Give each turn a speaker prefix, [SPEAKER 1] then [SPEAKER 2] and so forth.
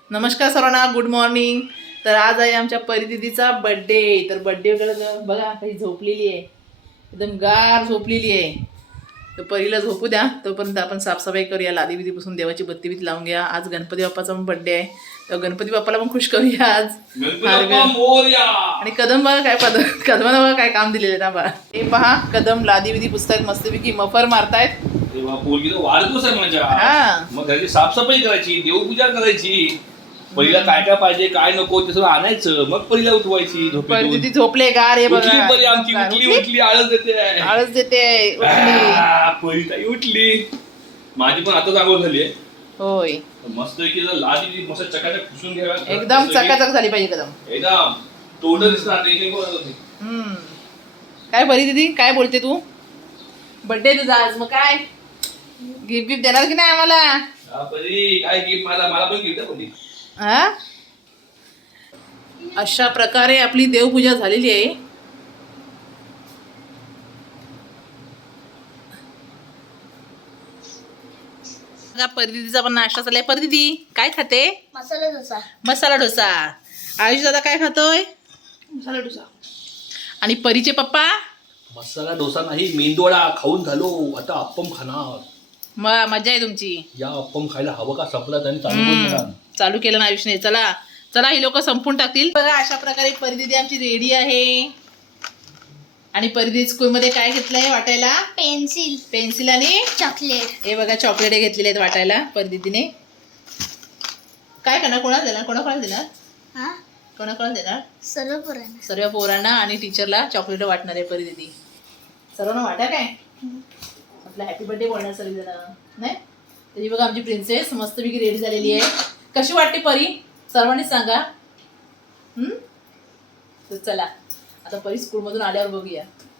[SPEAKER 1] नमस्कार सर्वांना, good morning. तर आज आहे आमच्या परिदीदीचा बर्थडे. तर बर्थडे वगैरे बघा काही झोपलेली आहे, एकदम गार झोपलेली आहे. तर परीला झोपू द्या, तोपर्यंत आपण साफसफाई करूया, लादी बिदीपासून देवाची बत्ती बीत लावून घ्या. आज गणपती बाप्पाचा पण बर्थडे आहे, तर गणपती बाप्पाला पण खुश करूया आज. आणि कदम बघा काय कदमाला बघा काय काम दिलेलं ना बा. हे पहा, कदम लादी बिदी पुसतायत, मस्तपैकी मफर मारतायत.
[SPEAKER 2] पोरगी तर वाढतोच आहे माझ्या. मग घराची साफसफाई करायची, देवपूजा करायची, पहिला काय काय पाहिजे काय नको ते सगळं आणायचं, मग पहिला उठवायची.
[SPEAKER 1] परिदीदी झोपले गार. हे बघा
[SPEAKER 2] आमची उठली आळस देते पहिली उठली. माझी पण आता आंघोळ झाली आहे.
[SPEAKER 1] होय,
[SPEAKER 2] मस्त की लादी मस्त चकाचक पुसून घ्याव्या,
[SPEAKER 1] एकदम चकाचक झाली पाहिजे एकदम.
[SPEAKER 2] एकदम तोंड दिसणार नाही.
[SPEAKER 1] काय परी दीदी काय बोलते तू? बर्थडे तुझा आज, मग काय गिफ्ट गिफ्ट देणार की नाही आम्हाला?
[SPEAKER 2] काय गिफ्ट? मला पण गिफ्ट आहे.
[SPEAKER 1] हा, अशा प्रकारे आपली देवपूजा झालेली आहे. परिदीदीचा पण नाश्ता झालाय. परिदीदी काय खाते?
[SPEAKER 3] मसाला डोसा.
[SPEAKER 1] मसाला डोसा. आयुष दादा काय खातोय?
[SPEAKER 3] मसाला डोसा.
[SPEAKER 1] आणि परीचे पप्पा
[SPEAKER 2] मसाला डोसा नाही, मेंदूवडा खाऊन झालो, आता अप्पम खाणार.
[SPEAKER 1] मजा आहे तुमची.
[SPEAKER 2] या अप्पम खायला हवं का? संपला आणि चालू पण केला.
[SPEAKER 1] चालू केलं ना आयुषने. चला चला, ही लोक संपून टाकतील. बघा अशा प्रकारे परिदीदी आमची रेडी आहे. आणि परिदीदी स्कूलमध्ये काय घेतलंय वाटायला? पेन्सिल आणि
[SPEAKER 3] चॉकलेट.
[SPEAKER 1] हे बघा चॉकलेट घेतलेले आहेत वाटायला परिदीदीने. काय करणार? कोणाला देणार? कोणाकोणाला देणार?
[SPEAKER 3] हा,
[SPEAKER 1] कोणाकोणाला देणार?
[SPEAKER 3] सर्व पोरांना.
[SPEAKER 1] सर्व पोरांना आणि टीचरला चॉकलेट वाटणार आहे परिदीदी. सर्वांना वाटा काय आपला हॅपी बर्थडे बोलणार सर्वजण नाही. तरी बघा आमची प्रिन्सेस मस्तपैकी रेडी झालेली आहे. कशी वाटते परी? सर्वांनीच सांगा. तर चला आता परी स्कूलमधून आल्यावर बघूया.